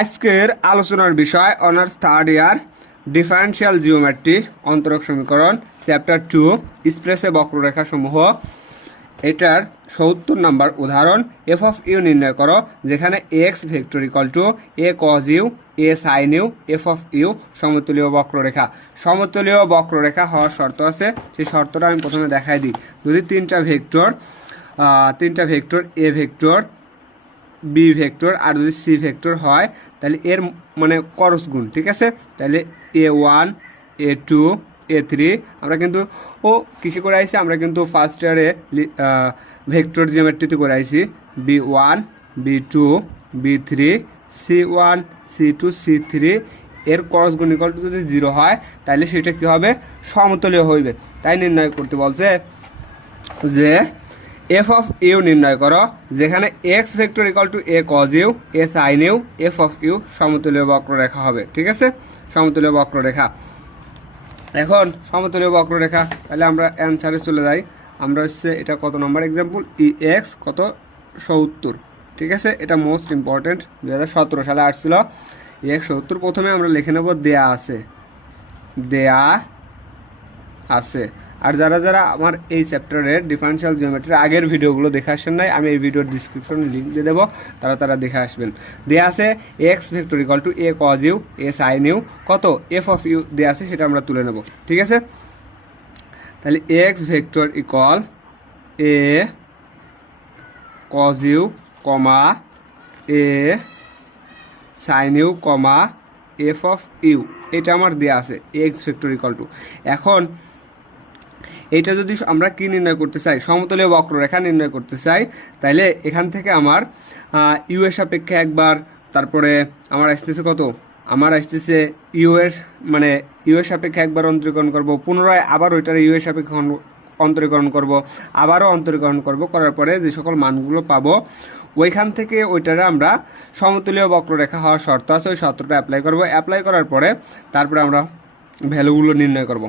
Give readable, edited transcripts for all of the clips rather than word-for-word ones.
আজকের আলোচনার বিষয় honours third year differential geometry অন্তরক সমীকরণ চ্যাপ্টার 2 স্পেসে বক্ররেখা সমূহ। এটার ৭০ নম্বর উদাহরণ এফ অফ ইউ নির্ণয় করো, যেখানে x vector equal to a cos u a sine u f of u সমতুলীয় বক্ররেখা। সমতুলীয় বক্ররেখা হওয়ার শর্ত আছে, সেই শর্তটা আমি প্রথমে দেখাই দিই। যদি তিনটা vector a vector b vector আর যদি সি ভেক্টর হয় তাহলে এর মানে করস গুণ, ঠিক আছে। তাহলে A1 A2 A3 আমরা কিন্তু কিসে করে আইছি, আমরা কিন্তু ফার্স্ট ইয়ারে ভেক্টর জিওমেট্রিতে করে আইছি। B1 B2 B3 C1 C2 C3 এর করস গুণ ইকুয়াল টু যদি 0 হয় তাহলে সেটা কী হবে, সমতুল্য হইবে। তাই নির্ণয় করতে বলছে যে এফ অফ ইউ নির্ণয় করো, যেখানে x vector equal to a cos u a sine u f of u সমতুল্য বক্ররেখা হবে, ঠিক আছে। সমতুল্য বক্ররেখা। এখন সমতুল্য বক্ররেখা, তাহলে আমরা অ্যান্সারে চলে যাই। আমরা হচ্ছে এটা কত নম্বর এক্সাম্পল, ই এক্স কত ৭০, ঠিক আছে। এটা মোস্ট ইম্পর্টেন্ট, 2017 সালে আসছিল এক্স ৭০। প্রথমে আমরা লিখে নেব দেয়া আছে। আর যারা যারা আমার এই চ্যাপ্টারের ডিফারেন্সিয়াল জিওমেট্রির আগের ভিডিওগুলো দেখে আসেন নাই, আমি এই ভিডিওর ডিসক্রিপশনে লিঙ্ক দিয়ে দেবো, তারা দেখে আসবেন। দেয়া আছে x vector equal to a cos u a sine u কত এফ অফ ইউ দেয়া আছে, সেটা আমরা তুলে নেব, ঠিক আছে। তাহলে x vector equal a cos u comma a sine u comma f of u, এটা আমার দেয়া আছে এক্স ভেক্টর ইকুয়াল টু। এখন এইটা যদি আমরা কি নির্ণয় করতে চাই, সমতলীয় বক্ররেখা নির্ণয় করতে চাই, তাইলে এখান থেকে আমার ইউ এর সাপেক্ষে একবার, তারপরে আমার আসতেছে কত, আমার আসতেছে ইউ এর সাপেক্ষে একবার অন্তরীকরণ করব, পুনরায় আবার ওইটার ইউ এর সাপেক্ষে অন্তরীকরণ করব, আবারও অন্তরীকরণ করব, করার পরে যে সকল মানগুলো পাবো ওইখান থেকে ওইটারে আমরা সমতুলীয় বক্ররেখা হওয়ার শর্ত আছে, ওই শর্তটা অ্যাপ্লাই করব। অ্যাপ্লাই করার পরে তারপরে আমরা ভ্যালুগুলো নির্ণয় করব।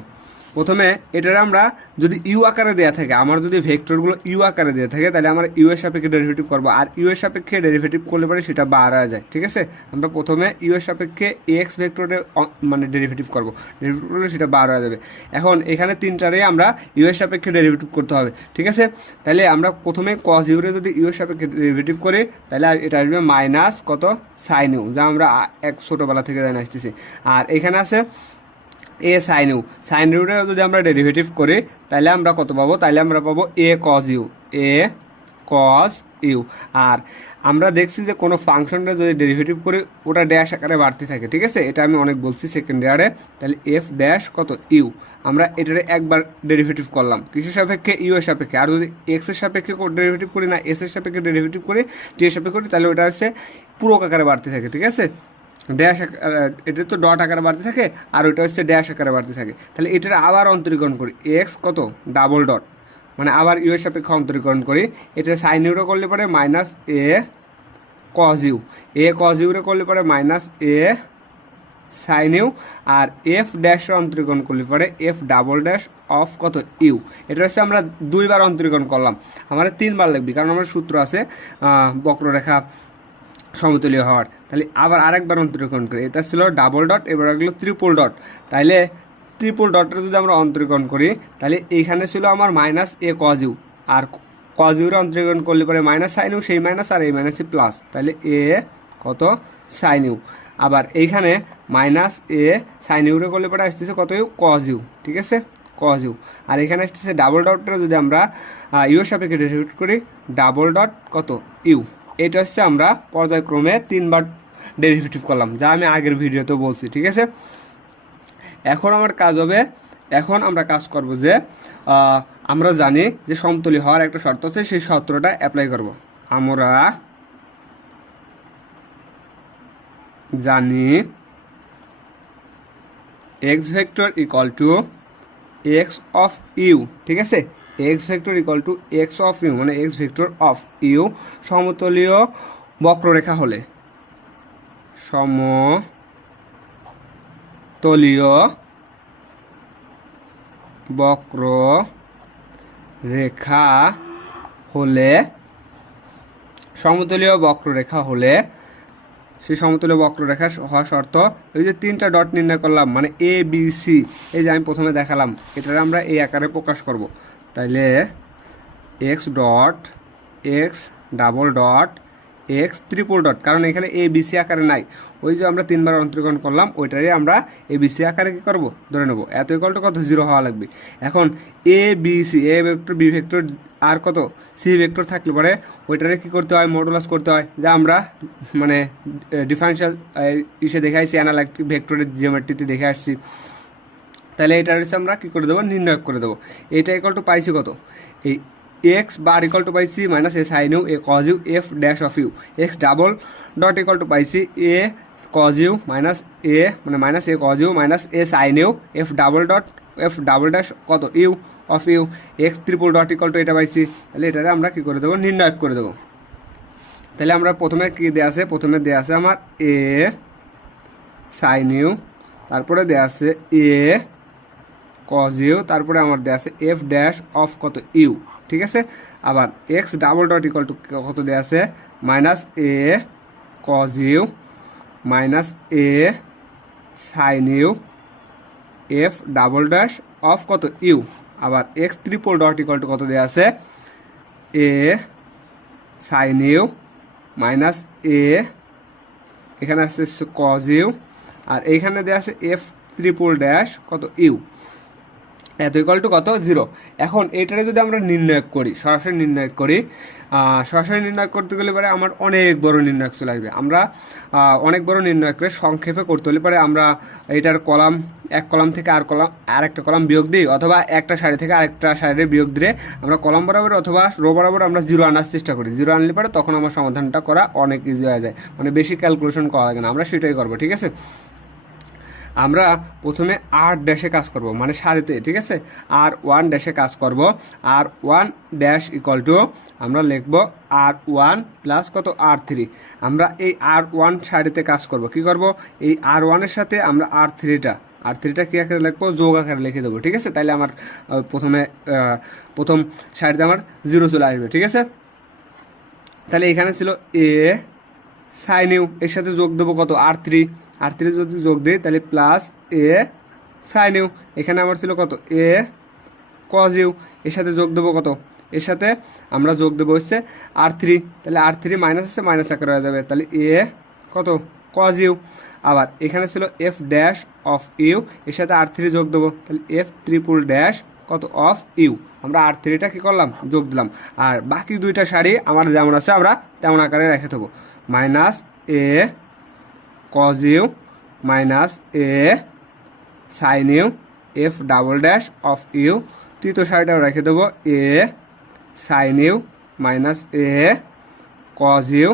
প্রথমে এটার আমরা যদি ইউ আকারে দেওয়া থাকে, আমার যদি ভেক্টরগুলো ইউ আকারে দেওয়া থাকে, তাহলে আমরা ইউ এর সাপেক্ষে ডেরিভেটিভ করবো, আর ইউ এর সাপেক্ষে ডেরিভেটিভ করলে পরে সেটা বার হয়ে যায়, ঠিক আছে। আমরা প্রথমে ইউ এর সাপেক্ষে এক্স ভেক্টরের ডেরিভেটিভ করবো, ডেরিভেটিভ করলে সেটা বার হয়ে যাবে। এখন এখানে তিনটারেই আমরা ইউ এর সাপেক্ষে ডেরিভেটিভ করতে হবে, ঠিক আছে। তাহলে আমরা প্রথমে কজ ইউরে যদি ইউ এর সাপেক্ষে ডেরিভেটিভ করি, তাহলে এটা আসবে মাইনাস কত সাইন ইউ, যা আমরা এক ছোটোবেলা থেকে জানে আসতেছি। আর এখানে আছে এ সাইন ইউটা যদি আমরা ডেরিভেটিভ করি তাহলে আমরা কত পাবো, তাহলে আমরা পাবো এ কজ ইউ। আর আমরা দেখছি যে কোনো ফাংশনটা যদি ডেরিভেটিভ করি ওটা ড্যাশ আকারে বাড়তে থাকে, ঠিক আছে। এটা আমি অনেক বলছি সেকেন্ড ইয়ারে। তাহলে এফ ড্যাশ কত ইউ, আমরা এটারে একবার ডেরিভেটিভ করলাম কিসের সাপেক্ষে, ইউ এর সাপেক্ষে। আর যদি এক্স এর সাপেক্ষে ডেরিভেটিভ করি না এস এর সাপেক্ষে ডেরিভেটিভ করি টি এর সাপেক্ষে করি, তাহলে ওটা হচ্ছে পুরো আকারে বাড়তে থাকে, ঠিক আছে। ড্যাশ এটা তো ডট আকারে বাড়তে থাকে, আর ওইটা হচ্ছে ড্যাশ আকারে বাড়তে থাকে। তাহলে এটার আবার অন্তরীকরণ করি, এক্স কত ডাবল ডট, আবার ইউ এর সাপেক্ষে অন্তরীকরণ করি। এটা সাইন ইউরে করলে পরে মাইনাস এ কজ ইউরে করলে পরে মাইনাস এ সাইন ইউ, আর এফ ড্যাশের অন্তরীকরণ করলে পরে এফ ডাবল ড্যাশ অফ কত ইউ। এটা হচ্ছে আমরা দুইবার অন্তরীকরণ করলাম, আমাদের তিনবার লিখবি, কারণ আমার সূত্র আছে বক্ররেখা সমতুলীয় হওয়ার। তাহলে আবার আরেকবার অন্তরীকরণ করি, এটা ছিল ডাবল ডট, এবার এগুলো ট্রিপল ডট। তাইলে ট্রিপল ডটের যদি আমরা অন্তরীকরণ করি, তাহলে এইখানে ছিল আমার মাইনাস এ কজ ইউ, আর কজ ইউরে অন্তরীকরণ করলে পরে মাইনাস সাইন ইউ, সেই মাইনাস আর এই মাইনাসে প্লাস, তাহলে এ কত সাইন ইউ। আবার এইখানে মাইনাস এ সাইন ইউরে করলে পরে আসতেছে কত ইউ কজ ইউ, ঠিক আছে, কজ ইউ। আর এখানে আসতেছে ডাবল ডটটা যদি আমরা ইউর সাপেক্ষে ডেরিভেটিভ করি, ডাবল ডট কত ইউ। এটা হচ্ছে আমরা পর্যায়ক্রমে তিনবার ডেরিভেটিভ করলাম, যা আমি আগের ভিডিওতে বলছি, ঠিক আছে। এখন আমার কাজ হবে, এখন আমরা কাজ করব যে আমরা জানি যে সমতুল্য হওয়ার একটা শর্ত আছে, সেই শর্তটা অ্যাপ্লাই করব। আমরা জানি x vector equal to x of u, ঠিক আছে। X vector equal to x of u x vector of u সমতলীয় বক্ররেখা হলে, সমতলীয় বক্ররেখা হলে সেই সমতুল্য বক্ররেখা হওয়া শর্ত ওই যে 3টা ডট নির্ণয় করলাম মানে এ বি সি, এই যে আমি প্রথমে দেখালাম এটার আমরা এই আকারে প্রকাশ করব। তাইলে x dot x double dot x triple dot, কারণ এখানে এ বি সি আকারে নাই, ওই যে আমরা 3বার অন্তরীকরণ করলাম ওইটারই আমরা এ বি সি আকারে কী করবো ধরে নেবো। এত ইকুয়াল টু কত 0 হওয়া লাগবে। এখন a b c, a vector b vector আর কত সি ভেক্টর থাকলে পরে ওইটারে কী করতে হয় মডুলাস করতে হয়, যা আমরা মানে ডিফারেন্সিয়াল ইসে দেখে আসছি, অ্যানালাইটিক ভেক্টরের জিওমেট্রিতে দেখে আসছি। তাহলে এটার আমরা কী করে দেবো নির্ণয় করে দেবো। এটা ইকুয়াল টু পাইছি কত এই এক্স বার ইকুয়াল টু পাইছি minus a sine u a cos u f dash of u, x double dot equal to পাইছি a cos u minus a মানে minus a cos u minus a sine u f double dot f double dash কত u of u, x triple dot equal to এটা পাইছি। তাহলে এটারে আমরা কী করে দেবো নির্ণয় করে দেবো। তাহলে আমরা প্রথমে কী দেওয়া আছে, প্রথমে দেওয়া আছে আমার এ সাইন ইউ, তারপরে দেওয়া আছে এ কজ ইউ, তারপরে আমার দেওয়া আছে এফ ড্যাশ অফ কত ইউ, ঠিক আছে। আবার x double dot equal to কত দেওয়া আছে minus a cos u minus a sine u f double dash of কত ইউ। আবার x triple dot equal to কত দেওয়া আছে a sine u minus a এখানে আছে কজ ইউ, আর এইখানে দেওয়া আছে এফ ট্রিপল ড্যাশ কত ইউ, এত ইকুয়াল টু কত 0। এখন এইটারে যদি আমরা নির্ণয় করি সরাসরি নির্ণয় করি, সরাসরি নির্ণয় করতে গেলে পরে আমার অনেক বড় নির্ণয় চলে আসবে। আমরা অনেক বড় নির্ণয় করে সংক্ষেপে করতে হলে পরে আমরা এইটার কলাম এক কলাম থেকে আর একটা কলাম বিয়োগ দিই, অথবা একটা সারি থেকে আরেকটা সারির বিয়োগ দিয়ে আমরা কলাম বরাবর অথবা রো বরাবর আমরা 0 আনার চেষ্টা করি। 0 আনলে পরে তখন আমার সমাধানটা করা অনেক ইজি হয়ে যায়, মানে বেশি ক্যালকুলেশন করা লাগে না, আমরা সেটাই করবো, ঠিক আছে। আমরা প্রথমে আর ড্যাশে কাজ করব মানে সারিতে, ঠিক আছে। আর ওয়ান ড্যাশে কাজ করব, আর ওয়ান ড্যাশ ইকুয়াল টু আমরা লিখব আর ওয়ান প্লাস কত আর থ্রি। আমরা এই আর ওয়ান সারিতে কাজ করব, কি করব এই আর ওয়ানের সাথে আমরা আর থ্রিটা কী আকারে লিখবো যোগ আকারে লিখে দেবো, ঠিক আছে। তাইলে আমার প্রথম সারিতে আমার 0 চলে আসবে, ঠিক আছে। তাহলে এখানে ছিল এ সাইন ইউ, এর সাথে যোগ দেবো কত আর থ্রি যদি যোগ দিই তাহলে প্লাস এ সাইন ইউ, এখানে আমার ছিল কত এ কজ ইউ, এর সাথে যোগ দেবো কত এর সাথে আমরা যোগ দেবো হচ্ছে আর থ্রি, তাহলে আর থ্রি মাইনাস হচ্ছে মাইনাস আকারে হয়ে যাবে, তাহলে এ কত কজ ইউ। আবার এখানে ছিল এফ ড্যাশ অফ ইউ, এর সাথে আর থ্রি যোগ দেবো, তাহলে এফ ট্রিপল ড্যাশ কত অফ ইউ, আমরা আর থ্রিটা কী করলাম যোগ দিলাম। আর বাকি দুইটা সারি আমার যেমন আছে আমরা তেমন আকারে রেখে দেবো, minus a cos u minus a sine u f double dash of u, তৃতীয় সারিটাও রেখে দেবো a sine u minus a cos u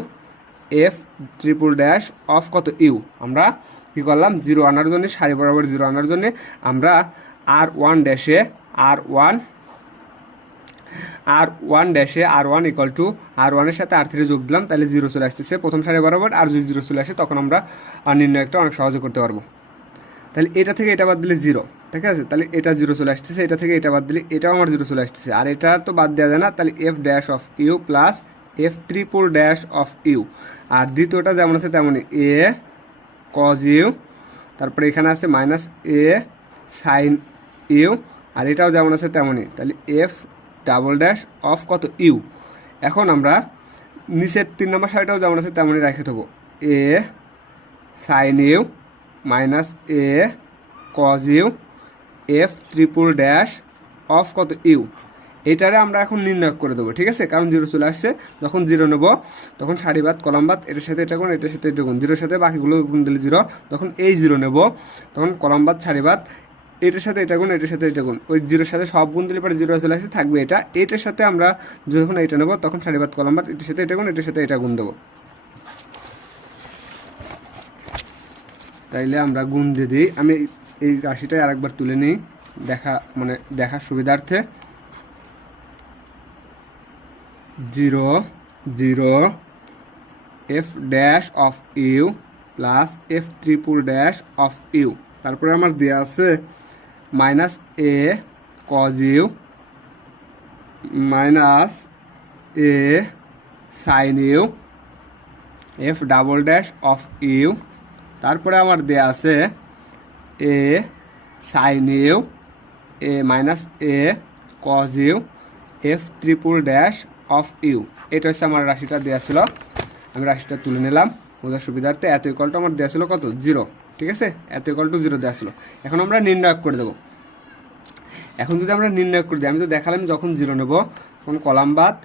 f triple dash of কত ইউ। আমরা কী করলাম 0 আনার জন্য সারি বরাবর 0 আনার জন্য আমরা আর ওয়ান ড্যাশে R one equal to R ওয়ানের সাথে আর থ্রি যোগ দিলাম, তাহলে 0 চলে আসতেছে প্রথম সারি বরাবর। আর যদি 0 চলে আসে তখন আমরা নির্ণয়টা অনেক সহজে করতে পারবো। তাহলে এটা থেকে এটা বাদ দিলে 0, ঠিক আছে। তাহলে এটা 0 চলে আসতেছে, এটা থেকে এটা বাদ দিলে এটাও আমার 0 চলে আসতেছে, আর এটা তো বাদ দেওয়া যায় না, তাহলে f dash of u plus f triple dash of u. আর দ্বিতীয়টা যেমন আছে তেমনই এ কজ ইউ, তারপরে এখানে আছে মাইনাস এ সাইন ইউ, আর এটাও যেমন আছে তেমনই, তাহলে এফ ডাবল ড্যাশ অফ কত ইউ। এখন আমরা নিচের 3 নম্বর সারিটাও যেমন আছে তেমনই রেখে দেবো, a sine u minus a cos u f triple dash of কত ইউ। এটারে আমরা এখন নির্ণয় করে দেবো, ঠিক আছে, কারণ 0 চলে আসছে। যখন 0 নেব তখন সারিবাদ কলামবাদ এটার সাথে এটা গুণ এটার সাথে এটা গুণ, 0-এর সাথে বাকিগুলো গুণ দিলে 0, তখন এই 0 নেব তখন কলামবাদ সারিবাদ এটার সাথে এটা গুণ এটার সাথে এটা গুণ, ওই 0-এর সাথে সব গুণ দিলে পরে 0 চলে আসছে, থাকবে এটার সাথে আমরা যখন এটা নেব তখন সারিবাদ কলামবাদ এটার সাথে এটা গুণ এটার সাথে এটা গুণ দেবো। তাইলে আমরা গুণ দিয়ে দিই, আমি এই রাশিটাই আরেকবার তুলে নিই দেখার সুবিধার্থে। 0 0 f dash of u plus f triple dash of u, তারপরে আমার দেওয়া আছে minus a cos u minus a sine u f double dash of u, তারপরে আমার দেয়া আছে a sine u, a minus a cos u, f triple dash of u. এটা হচ্ছে আমার রাশিটা দেওয়া ছিল, আমি রাশিটা তুলে নিলাম বোঝার সুবিধার্থে। এত ইকুয়ালটা আমার দেওয়া ছিল কত, 0, ঠিক আছে, এত ইকুয়াল টু 0 দেওয়া ছিল। এখন আমরা নির্ণয় করে দেবো। এখন যদি আমরা নির্ণয় করে দিই, আমি তো দেখালাম যখন 0 নেব তখন কলাম বাদ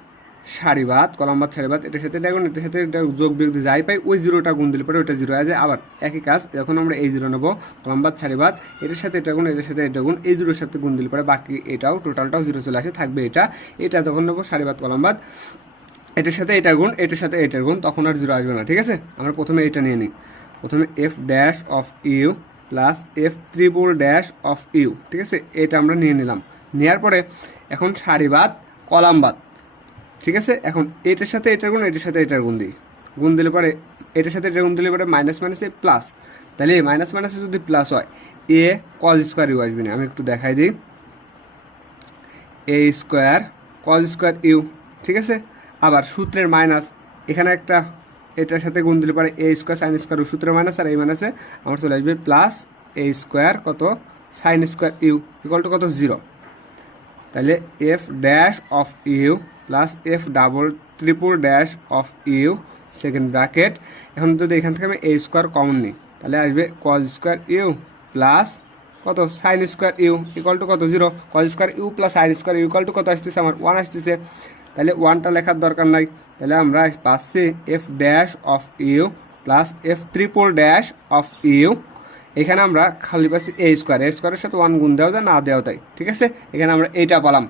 সারি বাদ, কলাম বাদ সারি বাদ, এটার সাথে এটা গুণ, এটার সাথে এটা যোগ বিয়োগ দিয়ে যাই পাই ওই 0টা গুণ দিলে পরে ওইটা 0 হয়ে যায়। আবার একই কাজ, যখন আমরা এই 0 নেব কলাম বাদ সারি বাদ, এটার সাথে এটা গুণ, এটার সাথে এটা গুণ, এই 0-এর সাথে গুণ দিলে পরে বাকি এটাও টোটালটাও 0 চলে আসে, থাকবে এটা। এটা যখন নেব সারি বাদ কলাম বাদ, এটার সাথে এটার গুণ, এটার সাথে এটার গুণ, তখন আর 0 আসবে না, ঠিক আছে। আমরা প্রথমে এটা নিয়ে নিই, প্রথমে f dash of u plus f triple dash of u, ঠিক আছে, এটা আমরা নিয়ে নিলাম। নেওয়ার পরে এখন সারি বাদ কলাম বাদ, ঠিক আছে। এখন এটার সাথে এটার গুণ, এটার সাথে এটার গুণ দিই, গুণ দিলে পরে এটার সাথে এটার গুণ দিলে পরে মাইনাস মাইনাসে প্লাস, তাহলে মাইনাস মাইনাসে যদি প্লাস হয় এ কজ স্কোয়ার ইউ আসবে না। আমি একটু দেখাই দিই, এ স্কোয়ার কজ স্কোয়ার ইউ, ঠিক আছে। আবার সূত্রের মাইনাস, এখানে একটা এটার সাথে গুণ দিলে পরে a square sine square u, সূত্রের মাইনাস আর এই মাইনাসে আমার চলে আসবে প্লাস এ স্কোয়ার কত sine square u equal to কত 0। তাহলে f dash of u plus f double triple dash of u second bracket. এখন যদি এখান থেকে আমি এ স্কোয়ার কমন নিই তাহলে আসবে কজ স্কোয়ার ইউ প্লাস কত sine square u equal to কত 0। Cos square u plus sine square u equal to কত আসতেছে আমার 1 আসতেছে, তাহলে 1টা লেখার দরকার নাই। তাহলে আমরা পাচ্ছি f dash of u plus f triple dash of u. এখানে আমরা খালি পাচ্ছি এ স্কোয়ার, এ স্কোয়ারের সাথে 1 গুণ দেওয়া যায় না দেওয়া তাই, ঠিক আছে। এখানে আমরা এইটা পেলাম।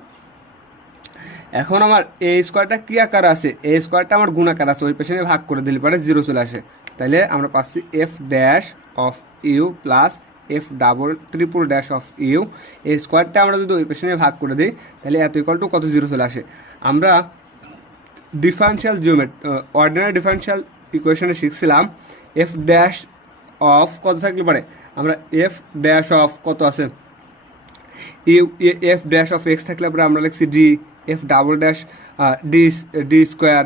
এখন আমার এ স্কোয়ারটা কী আকার আছে, এ স্কোয়ারটা আমার গুণ আকার আছে, ওই পেছনে ভাগ করে দিলে পরে 0 চলে আসে। তাহলে আমরা পাচ্ছি f dash of u plus f double triple dash of u. এই স্কোয়ারটা আমরা যদি ওই পেছনে ভাগ করে দিই তাহলে এত ইকুয়াল টু কত 0 চলে আসে। আমরা ডিফারেন্সিয়াল অর্ডিনারি ডিফারেন্সিয়াল ইকুয়েশনে শিখছিলাম এফ ড্যাশ অফ কত থাকলে পারে, আমরা এফ ড্যাশ অফ কত আছে u, f dash of x থাকলে পরে আমরা লিখছি D, f double dash D square,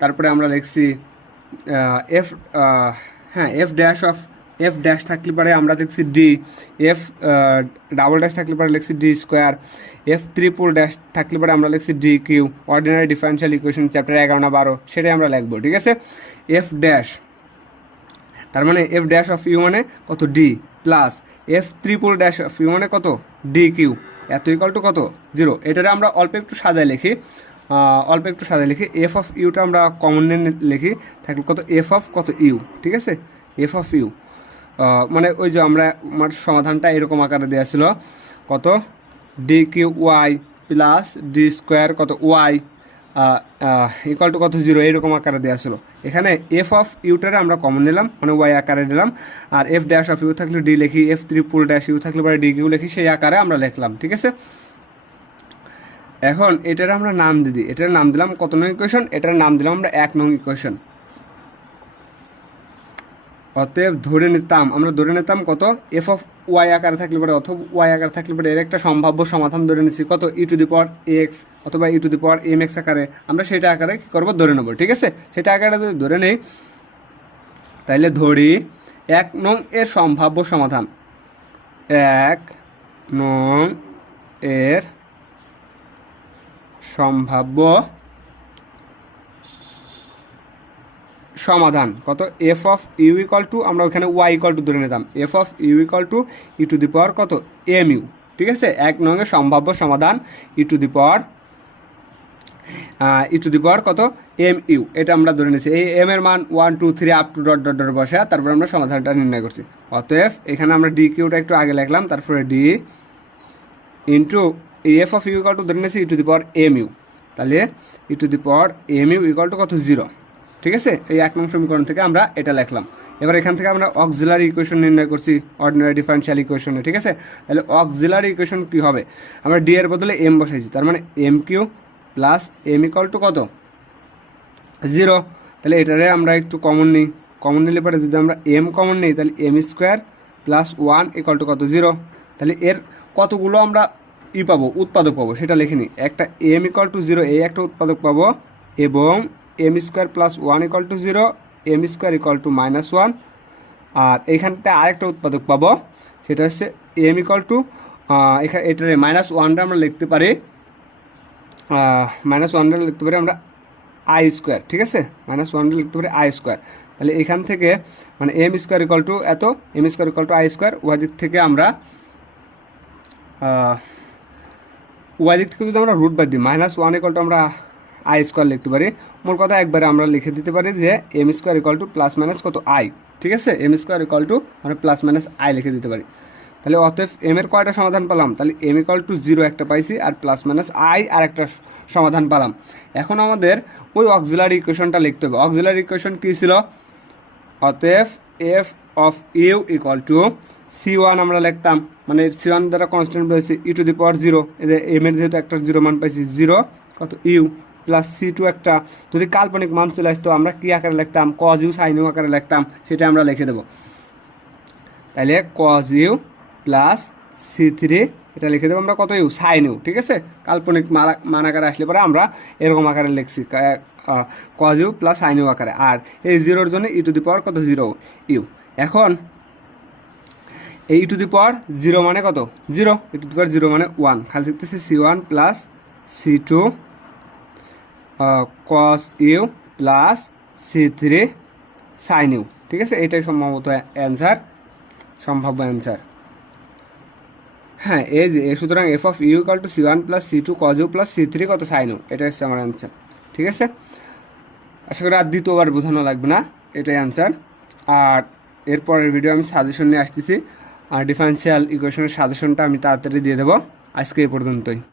তারপরে আমরা লিখছি f f dash of f dash থাকলে পরে আমরা দেখছি ডি, এফ ডাবল ড্যাশ থাকলে পরে লিখছি D square, f triple dash থাকলে পরে আমরা লিখছি D cube. Ordinary differential equation chapter 11 না 12 সেটাই আমরা লিখবো, ঠিক আছে। এফ ড্যাশ তার মানে এফ ড্যাশ অফ ইউ মানে কত D plus f triple dash of u মানে কত ডি কিউ, এত ইকুয়াল টু কত 0। এটারে আমরা অল্প একটু সাজায় লিখি, এফ অফ ইউটা আমরা কমন লিখি, থাকলে কত এফ অফ কত ইউ, ঠিক আছে, এফ অফ ইউ মানে ওই যে আমার সমাধানটা এরকম আকারে দেওয়া ছিল কত D cube y plus D square কত ওয়াই ইকুয়াল টু কত 0, এইরকম আকারে দেওয়া ছিল। এখানে এফ অফ ইউটারে আমরা কমন নিলাম মানে ওয়াই আকারে নিলাম, আর এফ ড্যাশ অফ ইউ থাকলে ডি লিখি, এফ ট্রিপল ড্যাশ ইউ থাকলে পরে ডি কিউ লিখি, সেই আকারে আমরা লিখলাম, ঠিক আছে। এখন এটার আমরা নাম দিই, এটার নাম দিলাম কত নং ইকুয়েশন, এটার নাম দিলাম আমরা 1 নং ইকুয়েশন। অতএব আমরা ধরে নিতাম কত এফ অফ ওয়াই আকারে থাকলে পরে অথবা ওয়াই আকারে থাকলে পরে এর একটা সম্ভাব্য সমাধান ধরে নিচ্ছি কত ই টু দি পাওয়ার এক্স অথবা e to the power m x আকারে, আমরা সেটা আকারে কী করবো ধরে নেবো, ঠিক আছে। সেটা আকারে যদি ধরে নেই তাহলে ধরি 1 নং এর সম্ভাব্য সমাধান, 1 নং এর সম্ভাব্য সমাধান কত f of u equal to, আমরা ওখানে ওয়াই ইকুয়াল টু ধরে নিতাম, f of u equal to e to the power কত এম ইউ, ঠিক আছে। 1 নং এর সম্ভাব্য সমাধান ই টু দি পাওয়ার কত এম ইউ, এটা আমরা ধরে নিচ্ছি। এই এম এর মান 1 2 3 up to dot dot dot বসে, তারপরে আমরা সমাধানটা নির্ণয় করছি। অতএব এখানে আমরা ডি কিউটা একটু আগে লিখলাম, তারপরে d into f of u equal to ধরে নিচ্ছি e to the power m u, তাহলে e to the power m u equal to কত 0, ঠিক আছে। এই 1 নং সমীকরণ থেকে আমরা এটা লিখলাম। এবার এখান থেকে আমরা অক্সিলারি ইকুয়েশন নির্ণয় করছি অর্ডিনারি ডিফারেন্সিয়াল ইকুয়েশনে, ঠিক আছে। তাহলে অক্সিলারি ইকুয়েশন কী হবে, আমরা ডি এর বদলে এম বসাইছি, তার মানে m cube plus m equal to কত 0। তাহলে এটারে আমরা একটু কমন নিলে পরে যদি আমরা এম কমন নিই তাহলে m square plus 1 equal to কত 0। তাহলে এর কতগুলো আমরা উৎপাদক পাবো সেটা লিখে নিই। একটা এম ইকুয়াল টু 0 এই একটা উৎপাদক পাবো, এবং m square plus 1 equal to 0 m square equal to -1, আর এইখানতে আরেকটা উৎপাদক পাবো, সেটা হচ্ছে এম ইকুয়াল টু এখানে এটারে -1টা আমরা লিখতে পারি -1টা লিখতে পারি আমরা আই স্কোয়ার, ঠিক আছে, -1টা লিখতে পারি আই স্কোয়ার। তাহলে এখান থেকে মানে এম স্কোয়ার ইকুয়াল টু এত, m square equal to i square, y দিক থেকে আমরা ওয়াই দিক থেকে যদি আমরা রুট বাদ দিই -1 ইকুয়াল টু আমরা আই স্কোয়ার লিখতে পারি। মোট কথা একবারে আমরা লিখে দিতে পারি যে m square equal to plus minus কত আই, ঠিক আছে, এম স্কোয়ার ইকুয়াল টু মানে প্লাস মাইনাস আই লিখে দিতে পারি। তাহলে অতএব এম এর কয়টা সমাধান পেলাম, তাহলে এম ইকুয়াল টু 0 একটা পাইছি, আর প্লাস মাইনাস আই আর একটা সমাধান পেলাম। এখন আমাদের ওই অক্সিলারি ইকুয়েশনটা লিখতে হবে। অক্সিলারি ইকুয়েশন কী ছিল, অতএব f of u equal to C1 আমরা লিখতাম, মানে C1 দ্বারা কনস্ট্যান্ট পেয়েছি ই টু দি পাওয়ার 0, এদের এম এর যেহেতু একটা 0 মান পাইছি 0 কত ইউ প্লাস C2 একটা, যদি কাল্পনিক মান চলে আসতো আমরা কী আকারে লিখতাম, কজ ইউ সাইন ইউ আকারে লিখতাম, সেটা আমরা লিখে দেবো। তাহলে কজ ইউ প্লাস C3 এটা লিখে দেবো আমরা কত ইউ সাইন ইউ, ঠিক আছে, কাল্পনিক মান আকারে আসলে পরে আমরা এরকম আকারে লিখছি cos u plus sine u আকারে, আর এই 0-র জন্য ই টু দি পাওয়ার কত 0 ইউ। এখন এই ই টু দি পাওয়ার 0 মানে কত 0, ই টু দি পাওয়ার 0 মানে 1, খালি লিখতেছি C1 plus C2 cos u plus C3 sine u, ঠিক আছে, এটাই সম্ভবত অ্যান্সার, সম্ভাব্য অ্যান্সার। হ্যাঁ, এই যে সুতরাং f of u equal to C1 plus C2 cos u plus C3 কত সাইন ইউ, এটা হচ্ছে আমার অ্যান্সার, ঠিক আছে। আশা করি আর দ্বিতীয়বার বোঝানো লাগবে না, এটাই অ্যান্সার। আর এরপরের ভিডিও আমি সাজেশন নিয়ে আসতেছি, আর ডিফারেন্সিয়াল ইকুয়েশনের সাজেশনটা আমি তাড়াতাড়ি দিয়ে দেবো। আজকে এই পর্যন্তই।